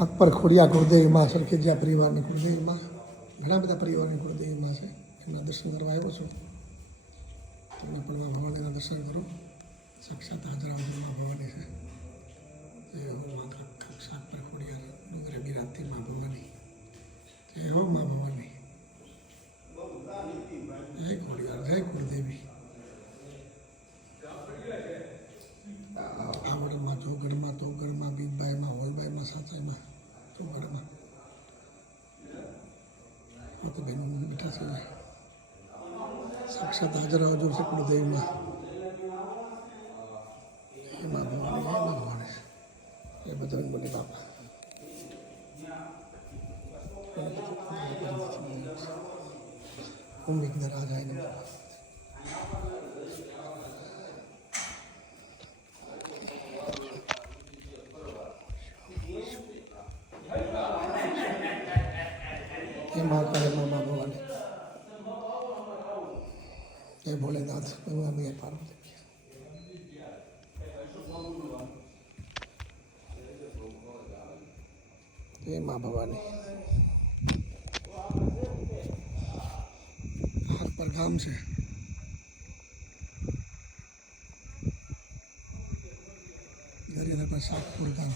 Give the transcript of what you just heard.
હાથ પર ખોડિયા કુળદેવી માં સરખેજિયા પરિવારની કુળદેવી માં ઘણા બધા પરિવારની કુળદેવી માં છે. એમના દર્શન કરવા આવ્યો છું. તમે પણ મા ભવાનીના દર્શન કરો. સાક્ષાત હાજર મા ભવાની છે. જય હો મા સાક્ષાત પર ખોડિયાર ડુંગરે બિરાજતી મા ભવાની. જય હો મા ભવાની. જય ખોડિયાર, જય કુળદેવી. આવડમાં, ચોગડમાં, તોગડમાં, બીજબાઈમાં, હોલબાઈમાં, સાચાઈમાં, ચોગડમાં. તો બેન બેઠા છે. સાક્ષાત હાજર હજુર છે કુળદેવીમાં. એમાં ભવાની એ બધા બોલી બાપા. હું વિઘ્ન રાજા એને हे महाकाल मामा भवानी, हे भोलेनाथ, भगवान हे पार्वती, हे माँ भवानी. हाथ पर गाम से गरीनगर पर सातपुर गाम.